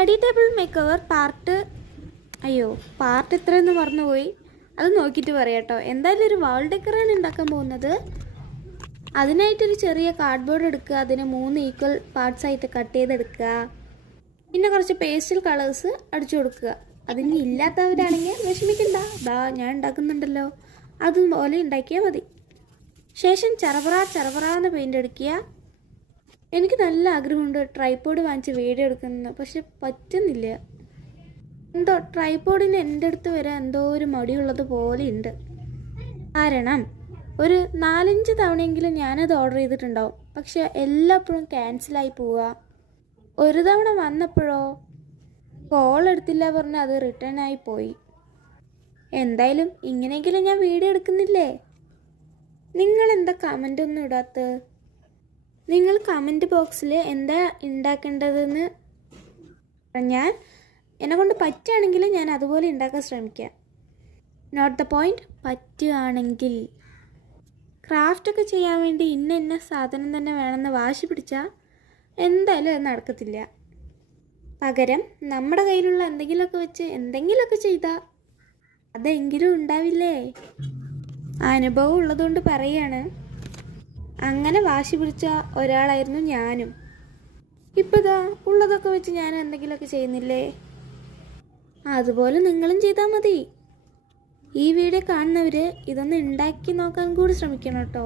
Study table make over part ഇത്രയെന്ന് മറന്നുപോയി. അത് നോക്കിയിട്ട് പറയാം കേട്ടോ. എന്തായാലും ഒരു വാൾ ഡെക്കറാണ് ഉണ്ടാക്കാൻ പോകുന്നത്. അതിനായിട്ടൊരു ചെറിയ കാർഡ്ബോർഡ് എടുക്കുക, അതിനെ 3 ഈക്വൽ പാർട്സ് ആയിട്ട് കട്ട് ചെയ്തെടുക്കുക. പിന്നെ കുറച്ച് പേസ്റ്റൽ കളേഴ്സ് അടിച്ചു കൊടുക്കുക. അതിന് ഇല്ലാത്തവരാണെങ്കിൽ വിഷമിക്കണ്ട, ഞാൻ ഉണ്ടാക്കുന്നുണ്ടല്ലോ, അതുപോലെ ഉണ്ടാക്കിയാൽ മതി. ശേഷം ചെറപറാന്ന് പെയിൻ്റ് അടിക്കുക. എനിക്ക് നല്ല ആഗ്രഹമുണ്ട് ട്രൈപോഡ് വാങ്ങിച്ച് വീഡിയോ എടുക്കുന്നത്, പക്ഷെ പറ്റുന്നില്ല. എന്തോ ട്രൈപോഡിന് എൻ്റെ അടുത്ത് വരാൻ എന്തോ ഒരു മടിയുള്ളത് പോലെ ഉണ്ട്. കാരണം ഒരു 4-5 തവണയെങ്കിലും ഞാനത് ഓർഡർ ചെയ്തിട്ടുണ്ടാവും, പക്ഷെ എല്ലാപ്പോഴും ക്യാൻസലായി പോവുക. ഒരു തവണ വന്നപ്പോഴോ കോൾ എടുത്തില്ല പറഞ്ഞ് അത് റിട്ടേൺ ആയി പോയി. എന്തായാലും ഇങ്ങനെയെങ്കിലും ഞാൻ വീഡിയോ എടുക്കുന്നില്ലേ. നിങ്ങളെന്താ കമൻ്റ് ഒന്നും ഇടാത്തത്? നിങ്ങൾ കമൻറ്റ് ബോക്സിൽ എന്താ ഉണ്ടാക്കേണ്ടതെന്ന് പറഞ്ഞാൽ എന്നെക്കൊണ്ട് പറ്റുകയാണെങ്കിൽ ഞാൻ അതുപോലെ ഉണ്ടാക്കാൻ ശ്രമിക്കാം. Not the point. പറ്റുകയാണെങ്കിൽ ക്രാഫ്റ്റൊക്കെ ചെയ്യാൻ വേണ്ടി ഇന്ന സാധനം തന്നെ വേണമെന്ന് വാശി പിടിച്ചാൽ എന്തായാലും അത് നടക്കത്തില്ല. പകരം നമ്മുടെ കയ്യിലുള്ള എന്തെങ്കിലുമൊക്കെ വെച്ച് എന്തെങ്കിലുമൊക്കെ ചെയ്താൽ അതെങ്കിലും ഉണ്ടാവില്ലേ. അനുഭവം ഉള്ളതുകൊണ്ട് പറയുകയാണ്. അങ്ങനെ വാശി പിടിച്ച ഒരാളായിരുന്നു ഞാനും. ഇപ്പോൾ ഉള്ളതൊക്കെ വെച്ച് ഞാൻ എന്തെങ്കിലുമൊക്കെ ചെയ്യുന്നില്ലേ. അതുപോലെ നിങ്ങളും ചെയ്താൽ മതി. ഈ വീഡിയോ കാണുന്നവർ ഇതൊന്ന് ഉണ്ടാക്കി നോക്കാൻ കൂടി ശ്രമിക്കണം കേട്ടോ.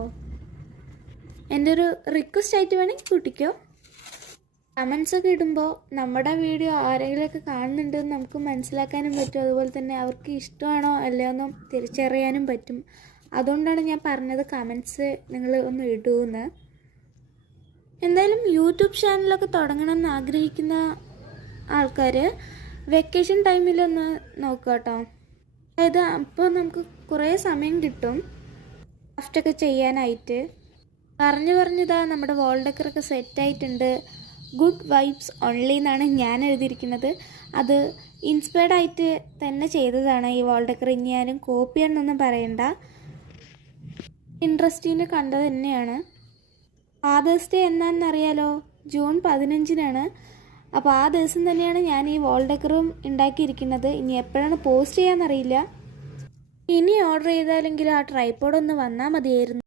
എൻ്റെ ഒരു റിക്വസ്റ്റ് ആയിട്ട് വേണമെങ്കിൽ കൂട്ടിക്കോ. കമൻസൊക്കെ ഇടുമ്പോൾ നമ്മുടെ വീഡിയോ ആരെങ്കിലുമൊക്കെ കാണുന്നുണ്ടെന്ന് നമുക്ക് മനസ്സിലാക്കാനും പറ്റും. അതുപോലെ തന്നെ അവർക്ക് ഇഷ്ടമാണോ അല്ലയോ എന്നും തിരിച്ചറിയാനും പറ്റും. അതുകൊണ്ടാണ് ഞാൻ പറഞ്ഞത് കമൻസ് നിങ്ങൾ ഒന്ന് ഇടൂന്ന്. എന്തായാലും യൂട്യൂബ് ചാനലൊക്കെ തുടങ്ങണമെന്ന് ആഗ്രഹിക്കുന്ന ആൾക്കാർ വെക്കേഷൻ ടൈമിലൊന്ന് നോക്കുക കേട്ടോ. അതായത് അപ്പോൾ നമുക്ക് കുറേ സമയം കിട്ടും ക്രാഫ്റ്റൊക്കെ ചെയ്യാനായിട്ട്. പറഞ്ഞിതാ നമ്മുടെ വാൾ ഡെക്കറൊക്കെ സെറ്റായിട്ടുണ്ട്. ഗുഡ് വൈബ്സ് ഓൺലി എന്നാണ് ഞാൻ എഴുതിയിരിക്കുന്നത്. അത് ഇൻസ്പയർഡ് ആയിട്ട് തന്നെ ചെയ്തതാണ് ഈ വാൾ ഡെക്കർ. ഇനി ആരും കോപ്പിയാണെന്നൊന്നും പറയണ്ട, ഇൻട്രസ്റ്റിന് കണ്ടത് തന്നെയാണ്. ഫാദേഴ്സ് ഡേ എന്നാണെന്നറിയാലോ, ജൂൺ 15-നാണ്. അപ്പോൾ ആ ദിവസം തന്നെയാണ് ഞാൻ ഈ വാൾ ഡെക്കറും ഉണ്ടാക്കിയിരിക്കുന്നത്. ഇനി എപ്പോഴാണ് പോസ്റ്റ് ചെയ്യാമെന്നറിയില്ല. ഇനി ഓർഡർ ചെയ്താലെങ്കിലും ആ ട്രൈപോഡ് ഒന്ന് വന്നാൽ മതിയായിരുന്നു.